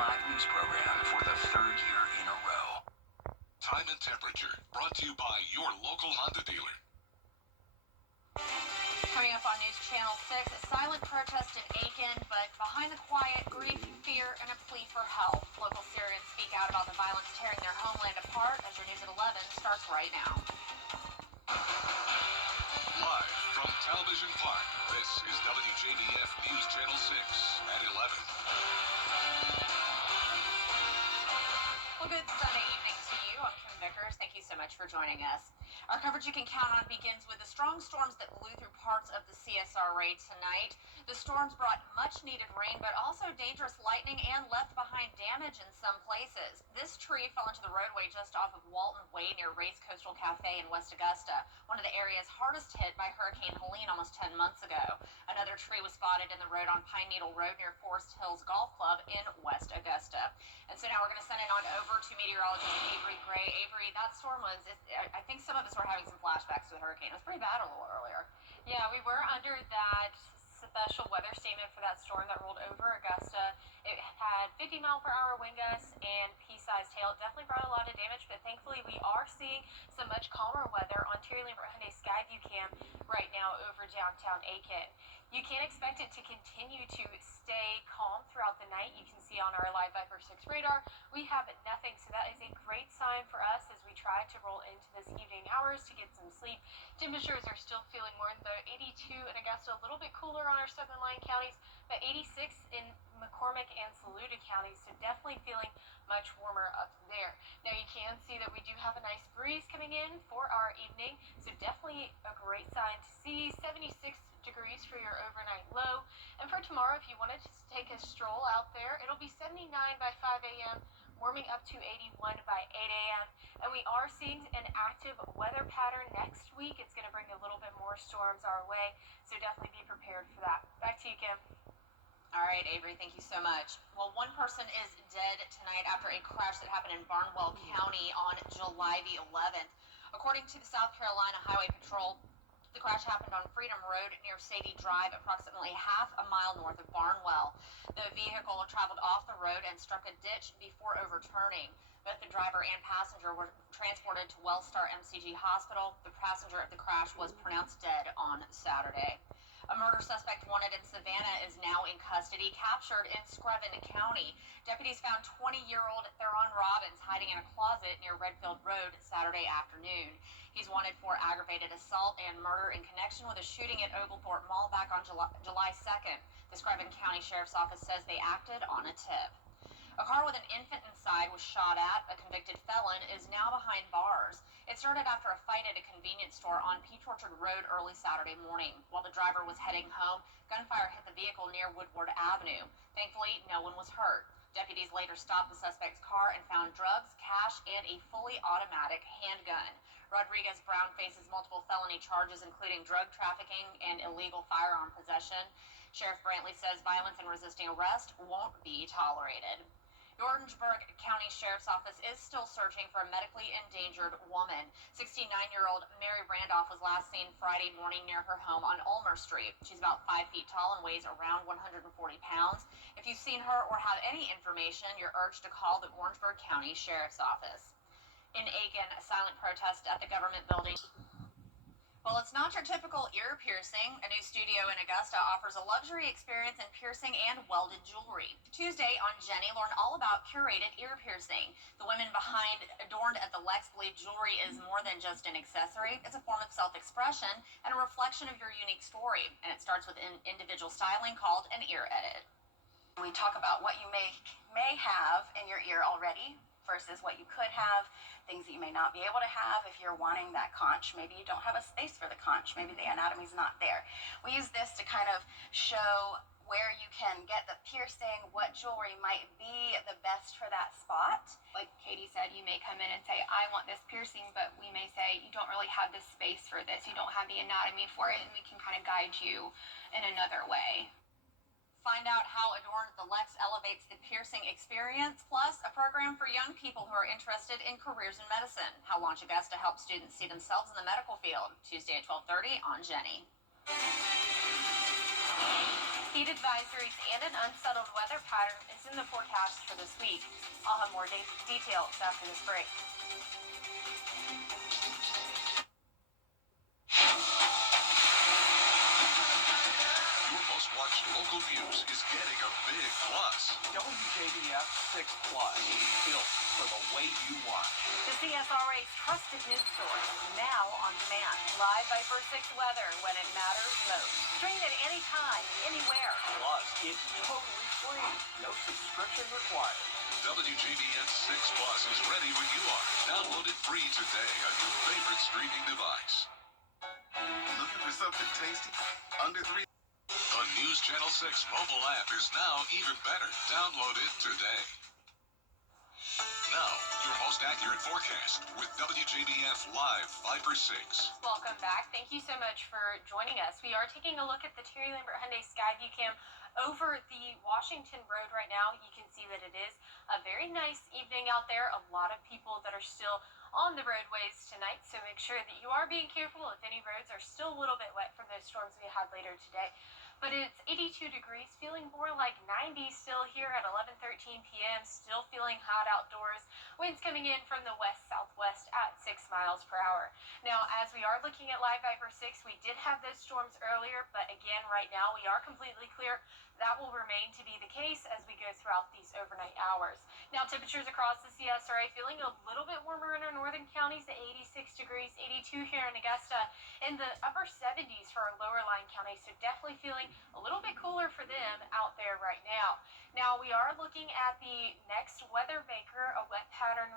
live news program for the third year in a row. Time and temperature, brought to you by your local Honda dealer. Coming up on News Channel 6, a silent protest in Aiken, but behind the quiet, grief, fear, and a plea for help. Local Syrians speak out about the violence tearing their homeland apart as your news at 11 starts right now. Live from Television Park, this is WJBF News Channel 6 at 11. Well, good Sunday evening to you. I'm Kim Vickers. Thank you so much for joining us. Our coverage you can count on begins with the strong storms that blew through parts of the CSRA tonight. The storms brought much-needed rain, but also dangerous lightning and left behind damage in some places. This tree fell into the roadway just off of Walton Way near Ray's Coastal Cafe in West Augusta, one of the areas hardest hit by Hurricane Helene almost 10 months ago. Another tree was spotted in the road on Pine Needle Road near Forest Hills Golf Club in West Augusta. And so now we're going to send it on over to meteorologist Avery Gray. Avery, that storm was, I think some of us were having some flashbacks to the hurricane. It was pretty bad a little earlier. Yeah, we were under that special weather statement for that storm that rolled over Augusta. It had 50-mile-per-hour wind gusts and pea-sized hail. It definitely brought a lot of damage, but thankfully we are seeing some much calmer weather on Terry Lambert Hyundai Skyview Cam right now over downtown Aiken. You can expect it to continue to stay calm throughout the night. You can see on our Live Viper 6 radar, we have nothing, so that is a great sign for us as we try to roll into this evening hours to get some sleep. Temperatures are still feeling more than 82 in Augusta, a little bit cooler on our southern line counties, but 86 in McCormick and Saluda counties, so definitely feeling much warmer up there. Now you can see that we do have a nice breeze coming in for our evening, so definitely a great sign to see. 76 degrees for your overnight low. And for tomorrow, if you wanted to take a stroll out there, it'll be 79 by 5 a.m., warming up to 81 by 8 a.m. And we are seeing an active weather pattern next week. It's going to bring a little bit more storms our way, so definitely be prepared for that. Back to you, Kim. All right, Avery, thank you so much. Well, one person is dead tonight after a crash that happened in Barnwell County on July the 11th. According to the South Carolina Highway Patrol, the crash happened on Freedom Road near Sadie Drive, approximately half a mile north of Barnwell. The vehicle traveled off the road and struck a ditch before overturning. Both the driver and passenger were transported to Wellstar MCG Hospital. The passenger of the crash was pronounced dead on Saturday. A murder suspect wanted in Savannah is now in custody, captured in Screven County. Deputies found 20-year-old Theron Robbins hiding in a closet near Redfield Road Saturday afternoon. He's wanted for aggravated assault and murder in connection with a shooting at Oglethorpe Mall back on July 2nd. The Screven County Sheriff's Office says they acted on a tip. A car with an infant inside was shot at. A convicted felon is now behind bars. It started after a fight at a convenience store on Peach Orchard Road early Saturday morning. While the driver was heading home, gunfire hit the vehicle near Woodward Avenue. Thankfully, no one was hurt. Deputies later stopped the suspect's car and found drugs, cash, and a fully automatic handgun. Rodriguez Brown faces multiple felony charges, including drug trafficking and illegal firearm possession. Sheriff Brantley says violence and resisting arrest won't be tolerated. The Orangeburg County Sheriff's Office is still searching for a medically endangered woman. 69-year-old Mary Randolph was last seen Friday morning near her home on Ulmer Street. She's about 5 feet tall and weighs around 140 pounds. If you've seen her or have any information, you're urged to call the Orangeburg County Sheriff's Office. In Aiken, a silent protest at the government building. Well, it's not your typical ear piercing. A new studio in Augusta offers a luxury experience in piercing and welded jewelry. Tuesday on Jenny, learn all about curated ear piercing. The women behind Adorned at the Lex believe jewelry is more than just an accessory. It's a form of self-expression and a reflection of your unique story. And it starts with an individual styling called an ear edit. We talk about what you may have in your ear already versus what you could have, things that you may not be able to have if you're wanting that conch. Maybe you don't have a space for the conch. Maybe the anatomy's not there. We use this to kind of show where you can get the piercing, what jewelry might be the best for that spot. Like Katie said, you may come in and say, I want this piercing, but we may say, you don't really have the space for this. You don't have the anatomy for it, and we can kind of guide you in another way. Find out how Adorned the Lex elevates the piercing experience, plus a program for young people who are interested in careers in medicine. How Launch Augusta helps students see themselves in the medical field. Tuesday at 12:30 on Jenny. Heat advisories and an unsettled weather pattern is in the forecast for this week. I'll have more details after this break. Your most watched local news is getting a big plus. WJBF 6 Plus, built for the way you watch. The CSRA's trusted news source, now on demand. Live Viper 6 weather when it matters most. Stream it anytime, anywhere. Plus, it's totally free. No subscription required. WJBF 6 Plus is ready when you are. Download it free today on your favorite streaming device. Looking for something tasty? Under 3. The News Channel 6 mobile app is now even better. Download it today. Now, your most accurate forecast with WJBF Live Viper 6. Welcome back. Thank you so much for joining us. We are taking a look at the Terry Lambert Hyundai Skyview Cam over the Washington Road right now. You can see that it is a very nice evening out there. A lot of people that are still on the roadways tonight, so make sure that you are being careful if any roads are still a little bit wet from those storms we had later today. But it's 82 degrees, feeling more like 90 still here at 11:13 p.m. Still feeling hot outdoors. Winds coming in from the west-southwest at 6 miles per hour. Now, as we are looking at Live Viper 6, we did have those storms earlier, but again, right now, we are completely clear. That will remain to be the case as we go throughout these overnight hours. Now, temperatures across the CSRA feeling a little bit warmer in our northern counties at 86 degrees, 82 here in Augusta, in the upper 70s for our lower line counties, so definitely feeling a little bit cooler for them out there right now. Now, we are looking at the next weather maker. A wet pattern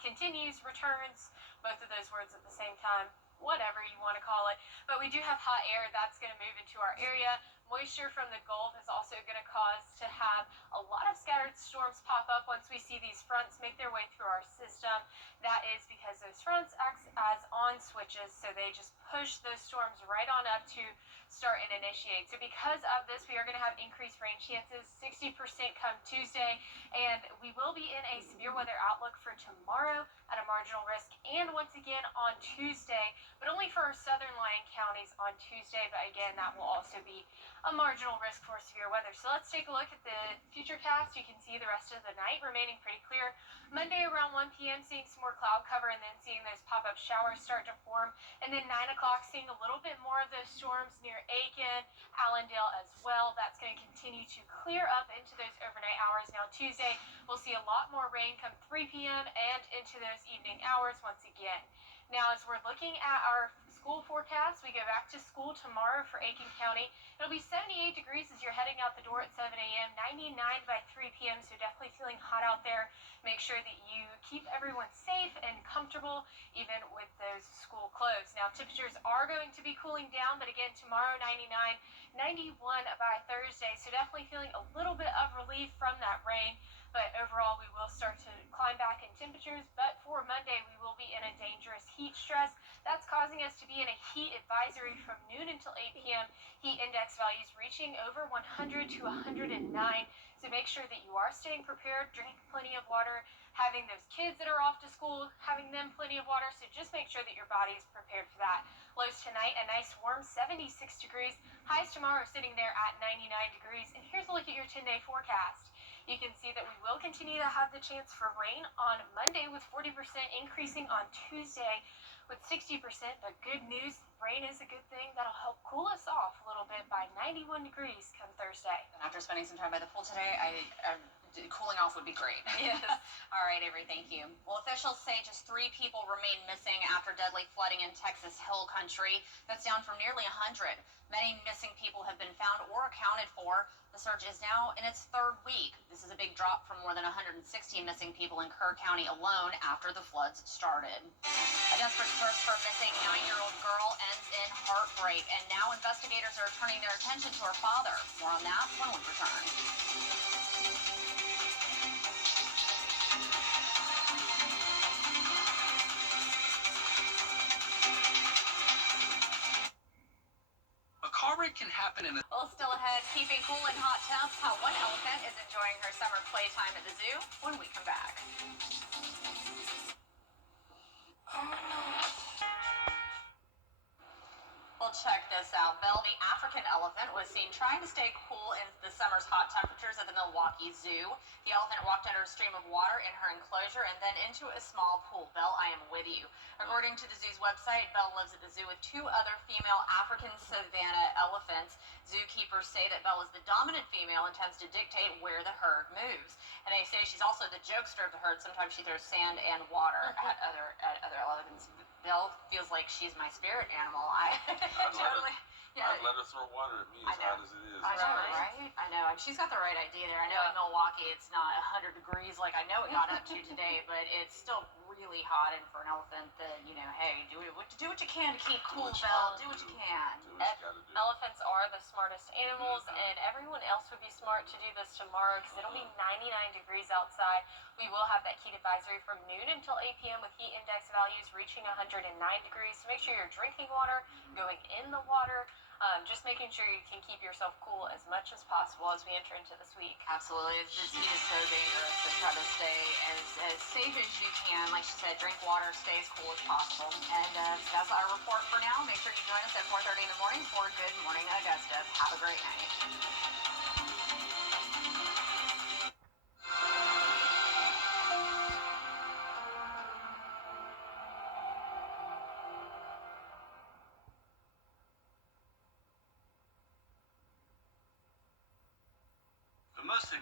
continues, returns, both of those words at the same time, whatever you want to call it. But we do have hot air that's going to move into our area. Moisture from the Gulf is also going to cause to have a lot of scattered storms pop up once we see these fronts make their way through our system. That is because those fronts act as on switches, so they just push those storms right on up to start and initiate. So because of this, we are going to have increased rain chances, 60% come Tuesday, and we will be in a severe weather outlook for tomorrow at a marginal risk, and once again on Tuesday, but only for our southern lying counties on Tuesday. But again, that will also be a marginal risk for severe weather. So let's take a look at the future cast. You can see the rest of the night remaining pretty clear. Monday around 1 p.m. seeing some more cloud cover and then seeing those pop-up showers start to form. And then 9 o'clock seeing a little bit more of those storms near Aiken, Allendale as well. That's going to continue to clear up into those overnight hours. Now Tuesday, we'll see a lot more rain come 3 p.m. and into those evening hours once again. Now, as we're looking at our school forecast, we go back to school tomorrow for Aiken County. It'll be 78 degrees as you're heading out the door at 7 a.m., 99 by 3 p.m., so definitely feeling hot out there. Make sure that you keep everyone safe and comfortable, even with those school closed. Now, temperatures are going to be cooling down, but again, tomorrow 99, 91 by Thursday, so definitely feeling a little bit of relief from that rain. But overall, we will start to climb back in temperatures. But for Monday, we will be in a dangerous heat stress. That's causing us to be in a heat advisory from noon until 8 p.m. Heat index values reaching over 100 to 109. So make sure that you are staying prepared, drinking plenty of water, having those kids that are off to school, having them plenty of water. So just make sure that your body is prepared for that. Lows tonight, a nice warm 76 degrees. Highs tomorrow sitting there at 99 degrees. And here's a look at your 10-day forecast. You can see that we will continue to have the chance for rain on Monday with 40% increasing on Tuesday with 60%. But good news, rain is a good thing. That'll help cool us off a little bit by 91 degrees come Thursday. And after spending some time by the pool today, cooling off would be great. Yes. All right, Avery, thank you. Well, officials say just 3 people remain missing after deadly flooding in Texas Hill Country. That's down from nearly 100. Many missing people have been found or accounted for. The search is now in its 3rd week. This is a big drop from more than 160 missing people in Kerr County alone after the floods started. A desperate search for a missing 9-year-old girl ends in heartbreak, and now investigators are turning their attention to her father. More on that when we return. Car wreck can happen in a... Well, still ahead, keeping cool in hot temps, how one elephant is enjoying her summer playtime at the zoo when we come back. Well, check this. this out. Belle, the African elephant, was seen trying to stay cool in the summer's hot temperatures at the Milwaukee Zoo. The elephant walked under a stream of water in her enclosure and then into a small pool. Belle, I am with you. According to the zoo's website, Belle lives at the zoo with 2 other female African savanna elephants. Zookeepers say that Belle is the dominant female and tends to dictate where the herd moves. And they say she's also the jokester of the herd. Sometimes she throws sand and water at other elephants. Belle feels like she's my spirit animal. I'd Totally. I'd let her throw water at me as hot as it is. I know, right? I know. And she's got the right idea there. I know in Milwaukee it's not 100 degrees like I know it got up to today, but it's still really hot. And for an elephant, then, hey, do what you can to keep cool, Belle. Do what you can. Do what you gotta do. Elephants are the smartest animals, and everyone else would be smart to do this tomorrow because it'll be 99 degrees outside. We will have that heat advisory from noon until 8 p.m. with heat index values reaching 109 degrees. So make sure you're drinking water, going in the water, just making sure you can keep yourself cool as much as possible as we enter into this week. Absolutely. This heat is so dangerous, so try to stay as safe as you can. Like she said, drink water, stay as cool as possible. And that's our report for now. Make sure you join us at 4:30 in the morning for Good Morning Augusta. Have a great night.